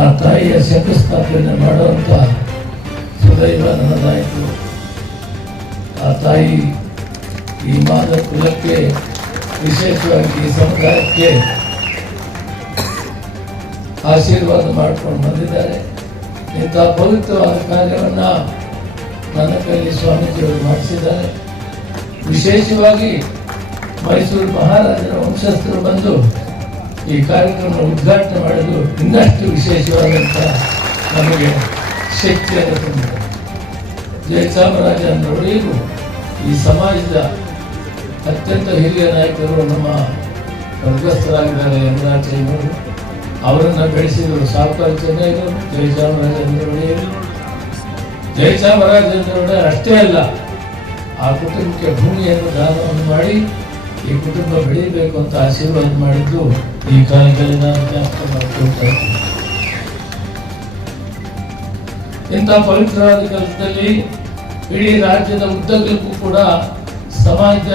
ಆ ತಾಯಿಯ ಶಂಕುಸ್ಥಾಪನೆ ಮಾಡುವಂಥ ಸುದೈವ ನನ್ನದಾಯಿತು. ಆ ತಾಯಿ ಈ ಮಾನವ ಕುಲಕ್ಕೆ, ವಿಶೇಷವಾಗಿ ಈ ಸಮುದಾಯಕ್ಕೆ ಆಶೀರ್ವಾದ ಮಾಡ್ಕೊಂಡು ಬಂದಿದ್ದಾರೆ. ಇಂಥ ಪವಿತ್ರವಾದ ಕಾರ್ಯವನ್ನು ನನ್ನ ಕೈಯಲ್ಲಿ ಸ್ವಾಮೀಜಿಯವರು ಮಾಡಿಸಿದ್ದಾರೆ. ವಿಶೇಷವಾಗಿ ಮೈಸೂರು ಮಹಾರಾಜರ ವಂಶಸ್ಥರು ಬಂದು ಈ ಕಾರ್ಯಕ್ರಮ ಉದ್ಘಾಟನೆ ಮಾಡೋದು ಇನ್ನಷ್ಟು ವಿಶೇಷವಾದಂಥ ನಮಗೆ ಶಕ್ತಿಯನ್ನು ತಂದಿದೆ. ಜಯಚಾಮರಾಜನ ಒಡೆಯರು ಈ ಸಮಾಜದ ಅತ್ಯಂತ ಹಿರಿಯ ನಾಯಕರು, ನಮ್ಮ ವರ್ಗಸ್ಥರಾಗಿದ್ದಾರೆ. ಯಮರಾಜಯ್ಯನವರು ಅವರನ್ನು ಬೆಳೆಸಿದರು ಸಾವುಕಾರ ಚೆನ್ನೈಯವರು, ಜಯಚಾಮರಾಜೇಂದ್ರ ಒಡೆಯರು. ಜಯಚಾಮರಾಜೇಂದ್ರ ಒಡೆಯರು ಅಷ್ಟೇ ಅಲ್ಲ, ಆ ಕುಟುಂಬಕ್ಕೆ ಭೂಮಿಯನ್ನು ದಾನವನ್ನು ಮಾಡಿ ಈ ಕುಟುಂಬ ಬೆಳೀಬೇಕು ಅಂತ ಆಶೀರ್ವಾದ ಮಾಡಿದ್ದು ಈ ಕಾಲದಲ್ಲಿ ನಾನು ಜ್ಞಾಪಕ ಮಾಡಿಕೊಳ್ತಾ ಇದ್ದೀನಿ. ಇಂಥ ಪವಿತ್ರವಾದ ಕೆಲಸದಲ್ಲಿ ಇಡೀ ರಾಜ್ಯದ ಉದ್ದಗಲಕ್ಕೂ ಕೂಡ ಸಮಾಜ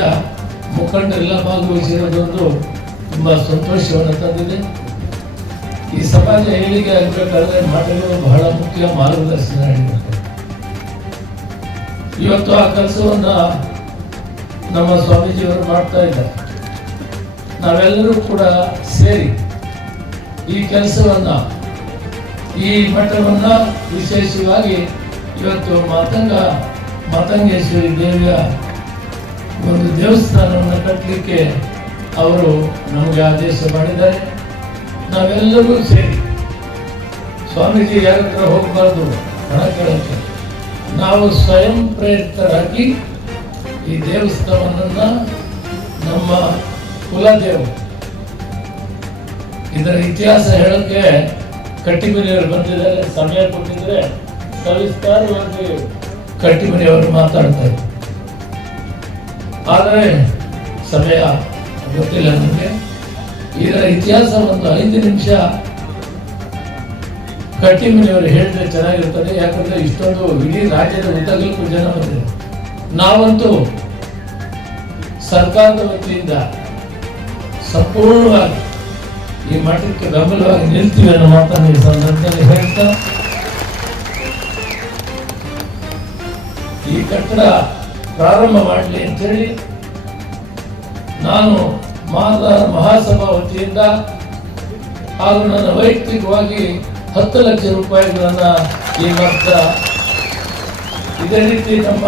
ಮುಖಂಡರೆಲ್ಲ ಭಾಗವಹಿಸಿರೋದೊಂದು ತುಂಬ ಸಂತೋಷವನ್ನು ತಂದಿದೆ. ಈ ಸಮಾಜ ಏಳಿಗೆ ಆಗಬೇಕಾದ್ರೆ ಮಾತುಗಳು ಬಹಳ ಮುಖ್ಯ, ಮಾರ್ಗದರ್ಶನ ನೀಡಬೇಕು. ಇವತ್ತು ಆ ಕೆಲಸವನ್ನ ನಮ್ಮ ಸ್ವಾಮೀಜಿಯವರು ಮಾಡ್ತಾ ಇದ್ದಾರೆ. ನಾವೆಲ್ಲರೂ ಕೂಡ ಸೇರಿ ಈ ಕೆಲಸವನ್ನ, ಈ ಮಠವನ್ನ ವಿಶೇಷವಾಗಿ ಇವತ್ತು ಮಾತಂಗೇಶ್ವರಿ ದೇವಿಯ ಒಂದು ದೇವಸ್ಥಾನವನ್ನು ಕಟ್ಟಲಿಕ್ಕೆ ಅವರು ನಮಗೆ ಆದೇಶ ಮಾಡಿದ್ದಾರೆ. ನಾವೆಲ್ಲರೂ ಸೇರಿ, ಸ್ವಾಮೀಜಿ ಯಾರ ಹತ್ರ ಹೋಗಬಾರ್ದು ಹಣ ಕೇಳಕ್ಕೆ, ನಾವು ಸ್ವಯಂ ಪ್ರೇರಿತರಾಗಿ ಈ ದೇವಸ್ಥಾನವನ್ನ ನಮ್ಮ ಕುಲದೇವ, ಇದರ ಇತಿಹಾಸ ಹೇಳಕ್ಕೆ ಕಟ್ಟಿಮನಿಯವರು ಬಂದಿದ್ದಾರೆ. ಸಮಯ ಕೊಟ್ಟಿದ್ರೆ ಸವಿಸ್ತಾರವಾಗಿ ಕಟ್ಟಿಮನಿಯವರು ಮಾತಾಡ್ತಾರೆ, ಆದರೆ ಸಮಯ ಗೊತ್ತಿಲ್ಲ ನನಗೆ. ಇದರ ಇತಿಹಾಸ ಒಂದು 5 ನಿಮಿಷ ಕಟ್ಟಿಮನಿಯವರು ಹೇಳಿದ್ರೆ ಚೆನ್ನಾಗಿರ್ತದೆ. ಯಾಕಂದ್ರೆ ಇಷ್ಟೊಂದು ಇಡೀ ರಾಜ್ಯದ ಉದ್ದಗಲಕ್ಕೂ ಜನ ಬಂದಿದೆ. ನಾವಂತೂ ಸರ್ಕಾರದ ವತಿಯಿಂದ ಸಂಪೂರ್ಣವಾಗಿ ಈ ಮಠಕ್ಕೆ ಬೆಂಬಲವಾಗಿ ನಿಲ್ತೀವಿ ಅನ್ನೋ ಮಾತನ್ನು ಈ ಸಂದರ್ಭದಲ್ಲಿ ಹೇಳ್ತಾ, ಈ ಕಟ್ಟಡ ಪ್ರಾರಂಭ ಮಾಡಲಿ ಅಂತೇಳಿ ನಾನು ಮಹಾಸಭಾ ವತಿಯಿಂದ ಹಾಗೂ ನನ್ನ ವೈಯಕ್ತಿಕವಾಗಿ 10 ಲಕ್ಷ ರೂಪಾಯಿಗಳನ್ನ ಈ ಮಠ, ಇದೇ ರೀತಿ ನಮ್ಮ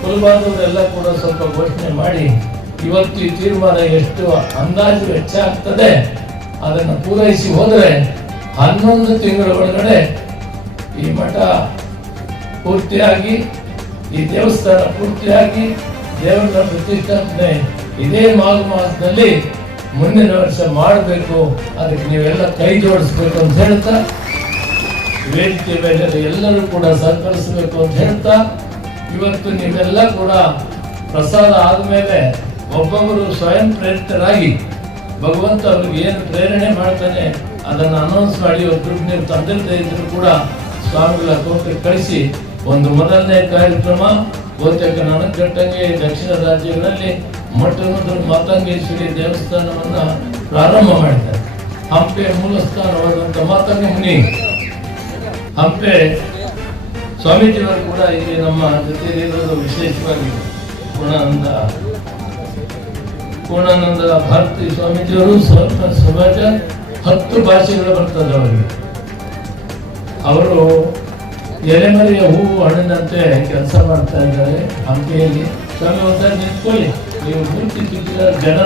ಕುಲಬಾಂಧವರೆಲ್ಲ ಕೂಡ ಸ್ವಲ್ಪ ಘೋಷಣೆ ಮಾಡಿ ಇವತ್ತು ಈ ತೀರ್ಮಾನ ಎಷ್ಟು ಅಂದಾಜು ವೆಚ್ಚ ಆಗ್ತದೆ ಅದನ್ನು ಪೂರೈಸಿ ಹೋದರೆ 11 ತಿಂಗಳ ಒಳಗಡೆ ಈ ಮಠ ಪೂರ್ತಿಯಾಗಿ, ಈ ದೇವಸ್ಥಾನ ಪೂರ್ತಿಯಾಗಿ ದೇವರ ಪ್ರತಿಷ್ಠಾಪನೆ ಇದೇ ಮಾಸದಲ್ಲಿ ಮುಂದಿನ ವರ್ಷ ಮಾಡಬೇಕು. ಅದಕ್ಕೆ ನೀವೆಲ್ಲ ಕೈ ಜೋಡಿಸ್ಬೇಕು ಅಂತ ಹೇಳ್ತಾ, ವೇದಿಕೆ ಮೇಲೆ ಎಲ್ಲರೂ ಕೂಡ ಸಹಕರಿಸಬೇಕು ಅಂತ ಹೇಳ್ತಾ, ಇವತ್ತು ನೀವೆಲ್ಲ ಕೂಡ ಪ್ರಸಾದ ಆದಮೇಲೆ ಒಬ್ಬೊಬ್ಬರು ಸ್ವಯಂ ಪ್ರೇರಿತರಾಗಿ ಭಗವಂತ ಅವ್ರಿಗೆ ಏನು ಪ್ರೇರಣೆ ಮಾಡ್ತಾನೆ ಅದನ್ನು ಅನೌನ್ಸ್ ಮಾಡಿ, ಒಬ್ಬರಿಗೆ ನೀವು ತಂದಿರದೇ ಇದ್ರು ಕೂಡ ಸ್ವಾಮಿಗಳ ಅಕೌಂಟಿಗೆ ಕಳಿಸಿ ಒಂದು ಮೊದಲನೇ ಕಾರ್ಯಕ್ರಮ ಬಹುತೇಕ ನನಗೆ ಕಟ್ಟಂಗೆ ದಕ್ಷಿಣ ರಾಜ್ಯಗಳಲ್ಲಿ ಮೊಟ್ಟ ಮೊದಲು ಮಾತಂಗೇಶ್ವರಿ ದೇವಸ್ಥಾನವನ್ನ ಪ್ರಾರಂಭ ಮಾಡಿದ್ದಾರೆ. ಹಂಪೆ ಮೂಲಸ್ಥಾನವಾದಂಥ ಮಾತಂಗ ಮುನಿ ಹಂಪೆ ಸ್ವಾಮೀಜಿಯವರು ಕೂಡ ಇಲ್ಲಿ ನಮ್ಮ ಜೊತೆಯಲ್ಲಿರೋದು ವಿಶೇಷವಾಗಿ ಪೂರ್ಣಾನಂದ ಭಾರತಿ ಸ್ವಾಮೀಜಿಯವರು ಸಮಾಜ 10 ಭಾಷೆಗಳು ಬರ್ತದೆ ಅವರಿಗೆ. ಅವರು ಎಲೆಮರೆಯ ಹೂವು ಹಣ್ಣಿನಂತೆ ಕೆಲಸ ಮಾಡ್ತಾ ಇದ್ದಾರೆ ಹಂಪಿಯಲ್ಲಿ. ಸ್ವಾಮಿ ಒಂದ್ಸರಿ ನಿಂತ್ಕೊಳ್ಳಿ, ನೀವು ಮೂರ್ತಿ ಚಿಕ್ಕಿದ ಜನ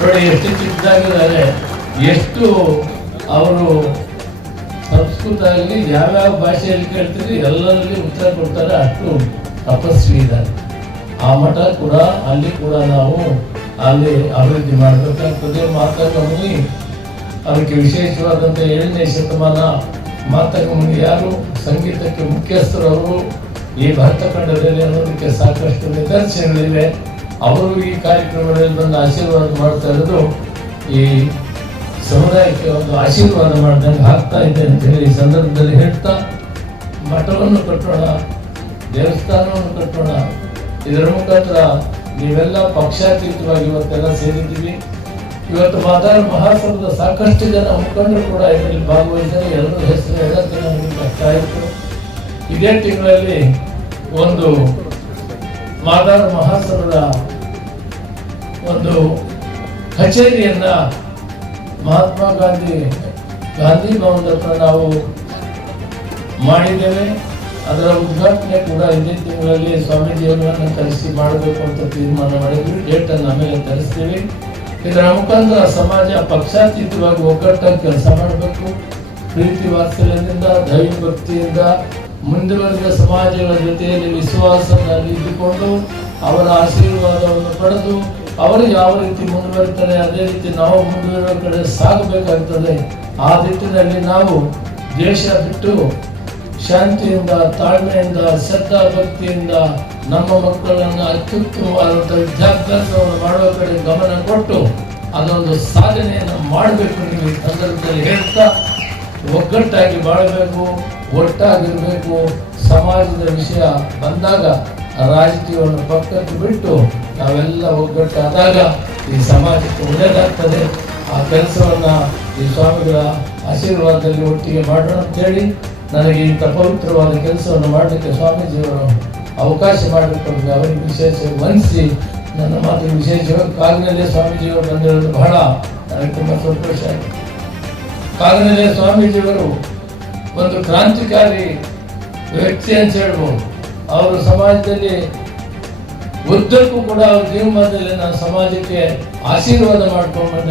ನೋಡಿ ಎಷ್ಟು ಚಿಕ್ಕದಾಗಿದ್ದಾರೆ, ಎಷ್ಟು ಅವರು ಸಂಸ್ಕೃತ ಆಗಲಿ ಯಾವ್ಯಾವ ಭಾಷೆಯಲ್ಲಿ ಕೇಳ್ತೀರಿ ಎಲ್ಲರಲ್ಲಿ ಉತ್ತರ ಕೊಡ್ತಾರೆ, ಅಷ್ಟು ತಪಸ್ವಿ ಇದ್ದಾರೆ. ಆ ಮಠ ಕೂಡ ಅಲ್ಲಿ ಕೂಡ ನಾವು ಅಲ್ಲಿ ಅಭಿವೃದ್ಧಿ ಮಾಡಬೇಕಾಗ್ತದೆ. ಮಾತಂಗ ಮುನಿ ಅದಕ್ಕೆ ವಿಶೇಷವಾದಂಥ 7ನೇ ಶತಮಾನ ಮಾತಂಗ ಮುನಿ ಯಾರು, ಸಂಗೀತಕ್ಕೆ ಮುಖ್ಯಸ್ಥರು ಅವರು. ಈ ಭರತಖಂಡದಲ್ಲಿ ಅನ್ನೋದಕ್ಕೆ ಸಾಕಷ್ಟು ನಿದರ್ಶನಗಳಿವೆ. ಅವರು ಈ ಕಾರ್ಯಕ್ರಮದಲ್ಲಿ ಬಂದು ಆಶೀರ್ವಾದ ಮಾಡ್ತಾ ಇರೋದು ಈ ಸಮುದಾಯಕ್ಕೆ ಒಂದು ಆಶೀರ್ವಾದ ಮಾಡ್ದಂಗೆ ಆಗ್ತಾ ಇದೆ ಅಂತ ಹೇಳಿ ಈ ಸಂದರ್ಭದಲ್ಲಿ ಹೇಳ್ತಾ, ಮಠವನ್ನು ಕಟ್ಟೋಣ, ದೇವಸ್ಥಾನವನ್ನು ಕಟ್ಟೋಣ. ಇದರ ಮುಖಾಂತರ ನೀವೆಲ್ಲ ಪಕ್ಷಾತೀತವಾಗಿ ಇವತ್ತೆಲ್ಲ ಸೇರಿದ್ದೀವಿ. ಇವತ್ತು ಮಾದಾರ ಮಹಾಸಭದ ಸಾಕಷ್ಟು ಜನ ಮುಖಂಡರು ಕೂಡ ಇದರಲ್ಲಿ ಭಾಗವಹಿಸಿದರೆ ಎಲ್ಲರ ಹೆಸರು ಹೇಳಕ್ಕೆ ನನಗೆ ಕಷ್ಟ ಆಯಿತು. ಇದೇ ತಿಂಗಳಲ್ಲಿ ಒಂದು ಮಾದಾರ ಮಹಾಸಭದ ಒಂದು ಕಚೇರಿಯನ್ನ ಮಹಾತ್ಮ ಗಾಂಧಿ ಭವನದ ಹತ್ರ ನಾವು ಮಾಡಿದ್ದೇವೆ. ಅದರ ಉದ್ಘಾಟನೆ ಕೂಡ ಇದೇ ತಿಂಗಳಲ್ಲಿ ಸ್ವಾಮೀಜಿಯವರನ್ನು ಕರೆಸಿ ಮಾಡಬೇಕು ಅಂತ ತೀರ್ಮಾನ ಮಾಡಿದ್ವಿ. ಡೇಟನ್ನು ಆಮೇಲೆ ತರಿಸ್ತೀವಿ. ಇದರ ಮುಖಾಂತರ ಸಮಾಜ ಪಕ್ಷಾತೀತವಾಗಿ ಒಗ್ಗಟ್ಟಾಗಿ ಕೆಲಸ ಮಾಡಬೇಕು. ಪ್ರೀತಿ ವಾತ್ಸಲ್ಯದಿಂದ ದೈವ ಭಕ್ತಿಯಿಂದ ಮುಂದುವರೆದ ಸಮಾಜಗಳ ಜೊತೆಯಲ್ಲಿ ವಿಶ್ವಾಸದಲ್ಲಿ ಇದ್ದುಕೊಂಡು ಅವರ ಆಶೀರ್ವಾದವನ್ನು ಪಡೆದು ಅವರು ಯಾವ ರೀತಿ ಮುಂದುವರಿತಾರೆ ಅದೇ ರೀತಿ ನಾವು ಮುಂದುವರಿಯುವ ಕಡೆ ಸಾಗಬೇಕಾಗ್ತದೆ. ಆ ನಿಟ್ಟಿನಲ್ಲಿ ನಾವು ದೇಶ ಬಿಟ್ಟು ಶಾಂತಿಯಿಂದ, ತಾಳ್ಮೆಯಿಂದ, ಶ್ರದ್ಧಾ ಭಕ್ತಿಯಿಂದ ನಮ್ಮ ಮಕ್ಕಳನ್ನು ಅತ್ಯುತ್ತಮವಾದಂಥ ವಿದ್ಯಾಭ್ಯಾಸವನ್ನು ಮಾಡುವ ಕಡೆ ಗಮನ ಕೊಟ್ಟು ಅದೊಂದು ಸಾಧನೆಯನ್ನು ಮಾಡಬೇಕು. ನೀವು ಈ ಸಂದರ್ಭದಲ್ಲಿ ಹೇಳ್ತಾ ಒಗ್ಗಟ್ಟಾಗಿ ಬಾಳಬೇಕು, ಒಟ್ಟಾಗಿರಬೇಕು. ಸಮಾಜದ ವಿಷಯ ಬಂದಾಗ ರಾಜಕೀಯವನ್ನು ಪಕ್ಕಕ್ಕೆ ಬಿಟ್ಟು ನಾವೆಲ್ಲ ಒಗ್ಗಟ್ಟಾದಾಗ ಈ ಸಮಾಜಕ್ಕೆ ಒಳ್ಳೆಯದಾಗ್ತದೆ. ಆ ಕೆಲಸವನ್ನು ಈ ಸ್ವಾಮಿಗಳ ಆಶೀರ್ವಾದದಲ್ಲಿ ಒಟ್ಟಿಗೆ ಮಾಡೋಣ ಅಂತೇಳಿ ನನಗೆ ಇಂಥ ಪವಿತ್ರವಾದ ಕೆಲಸವನ್ನು ಮಾಡಲಿಕ್ಕೆ ಸ್ವಾಮೀಜಿಯವರು ಅವಕಾಶ ಮಾಡಿಕೊಟ್ಟು ಅವರಿಗೆ ವಿಶೇಷ ವಂದಿಸಿ ನನ್ನ ಮಾತಿಗೆ ವಿಶೇಷವಾಗಿ ಕಾಗನಲ್ಲೇ ಸ್ವಾಮೀಜಿಯವರು ಬಂದಿರೋದು ಬಹಳ ನನಗೆ ತುಂಬ ಸಂತೋಷ ಆಯಿತು. ಕಾಗನಲ್ಲೇ ಸ್ವಾಮೀಜಿಯವರು ಒಂದು ಕ್ರಾಂತಿಕಾರಿ ವ್ಯಕ್ತಿ ಅಂತ ಹೇಳ್ಬೋದು. ಅವರು ಸಮಾಜದಲ್ಲಿ ಉದ್ದಕ್ಕೂ ಕೂಡ ಅವ್ರ ಜೀವನದಲ್ಲಿ ನಾನು ಸಮಾಜಕ್ಕೆ ಆಶೀರ್ವಾದ ಮಾಡ್ಕೊಂಡು ಬಂದ